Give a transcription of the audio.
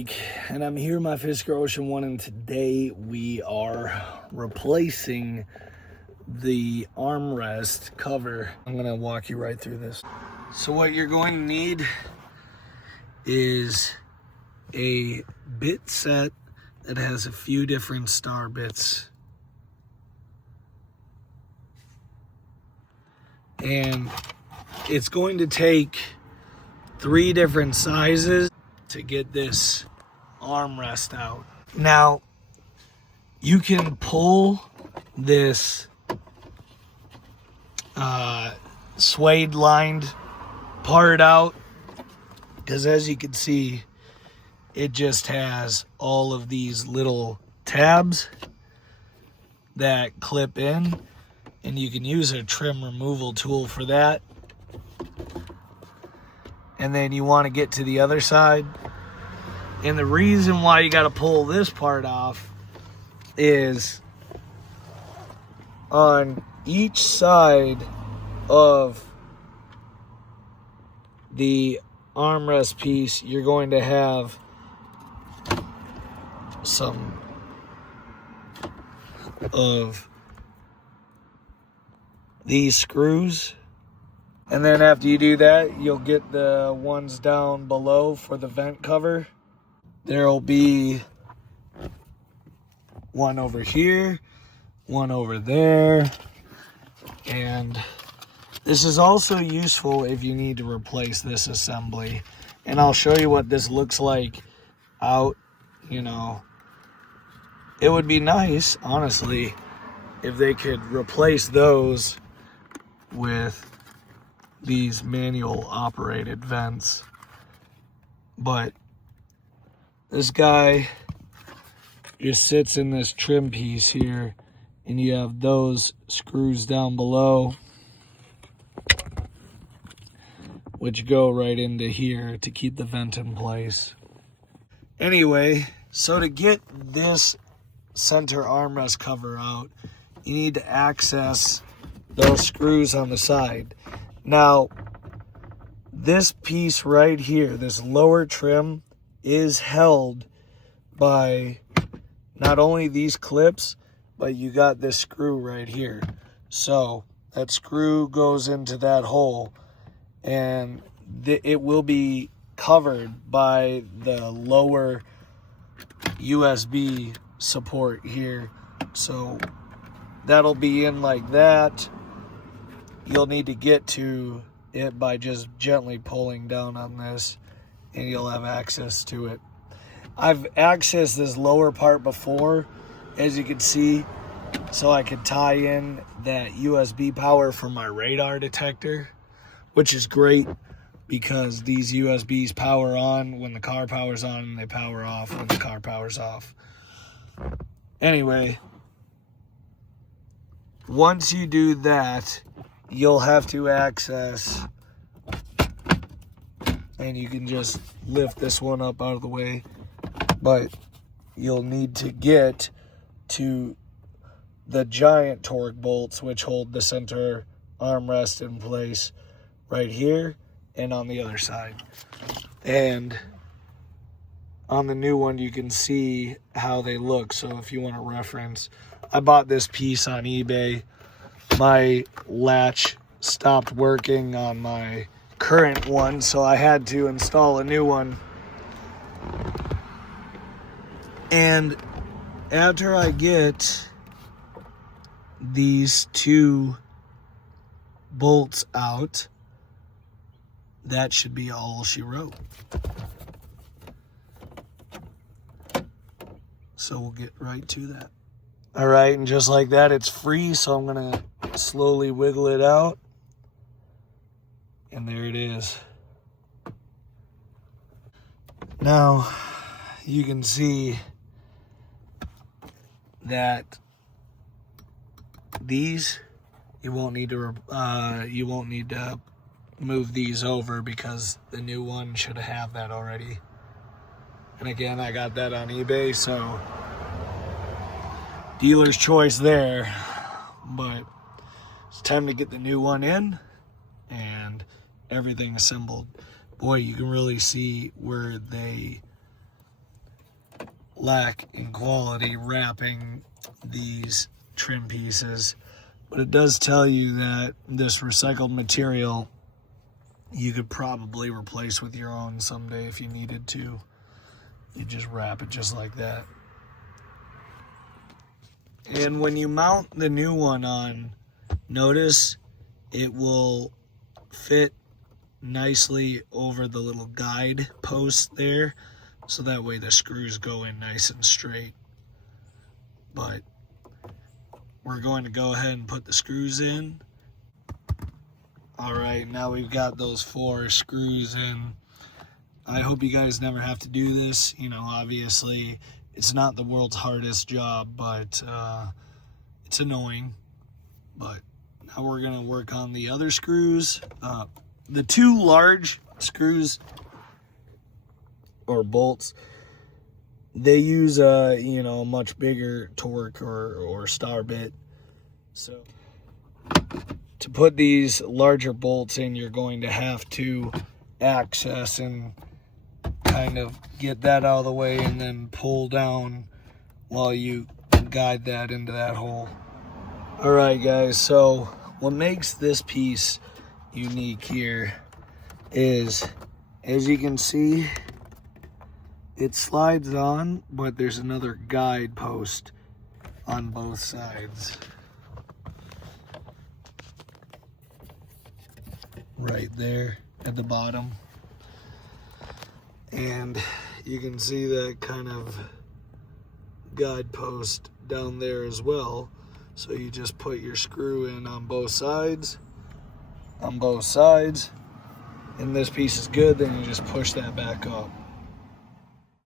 Mike, and I'm here in my Fisker Ocean 1, and today we are replacing the armrest cover. I'm going to walk you right through this. So what you're going to need is a bit set that has a few different star bits. And it's going to take 3 different sizes to get this armrest out. Now, you can pull this suede lined part out, because as you can see, it just has all of these little tabs that clip in, and you can use a trim removal tool for that. And then you want to get to the other side. And the reason why you got to pull this part off is on each side of the armrest piece, you're going to have some of these screws. And then after you do that, you'll get the ones down below for the vent cover. There'll be one over here, one over there, and this is also useful if you need to replace this assembly. And I'll show you what this looks like out. You know, it would be nice, honestly, if they could replace those with these manual operated vents. But this guy just sits in this trim piece here, and you have those screws down below which go right into here to keep the vent in place. Anyway, so to get this center armrest cover out, you need to access those screws on the side. Now, this piece right here, this lower trim, is held by not only these clips, but you got this screw right here. So that screw goes into that hole, and it will be covered by the lower USB support here. So that'll be in like that. You'll need to get to it by just gently pulling down on this, and you'll have access to it. I've accessed this lower part before, as you can see, so I could tie in that USB power for my radar detector, which is great because these USBs power on when the car powers on, and they power off when the car powers off. Anyway, once you do that, you'll have to access, and you can just lift this one up out of the way, but you'll need to get to the giant torque bolts which hold the center armrest in place right here and on the other side. And on the new one, you can see how they look. So if you want to reference, I bought this piece on eBay. My latch stopped working on my current one, so I had to install a new one. And after I get these 2 bolts out, that should be all she wrote. So we'll get right to that. All right, and just like that, it's free, so I'm gonna slowly wiggle it out. And there it is. Now, you can see that these, you won't need to move these over, because the new one should have that already. And again, I got that on eBay, so dealer's choice there. But it's time to get the new one in and everything assembled. Boy, you can really see where they lack in quality wrapping these trim pieces, but it does tell you that this recycled material you could probably replace with your own someday if you needed to. You just wrap it just like that. And when you mount the new one on, notice it will fit nicely over the little guide post there, so that way the screws go in nice and straight. But we're going to go ahead and put the screws in. All right, now we've got those 4 screws in. I hope you guys never have to do this. You know, obviously it's not the world's hardest job, but it's annoying. But now we're gonna work on the other screws. The 2 large screws or bolts, they use you know, a much bigger torque or star bit. So to put these larger bolts in, you're going to have to access and kind of get that out of the way and then pull down while you guide that into that hole. All right, guys, so what makes this piece unique here is, as you can see, it slides on, but there's another guide post on both sides. Right there at the bottom. And you can see that kind of guide post down there as well. So you just put your screw in on both sides. And this piece is good, then you just push that back up.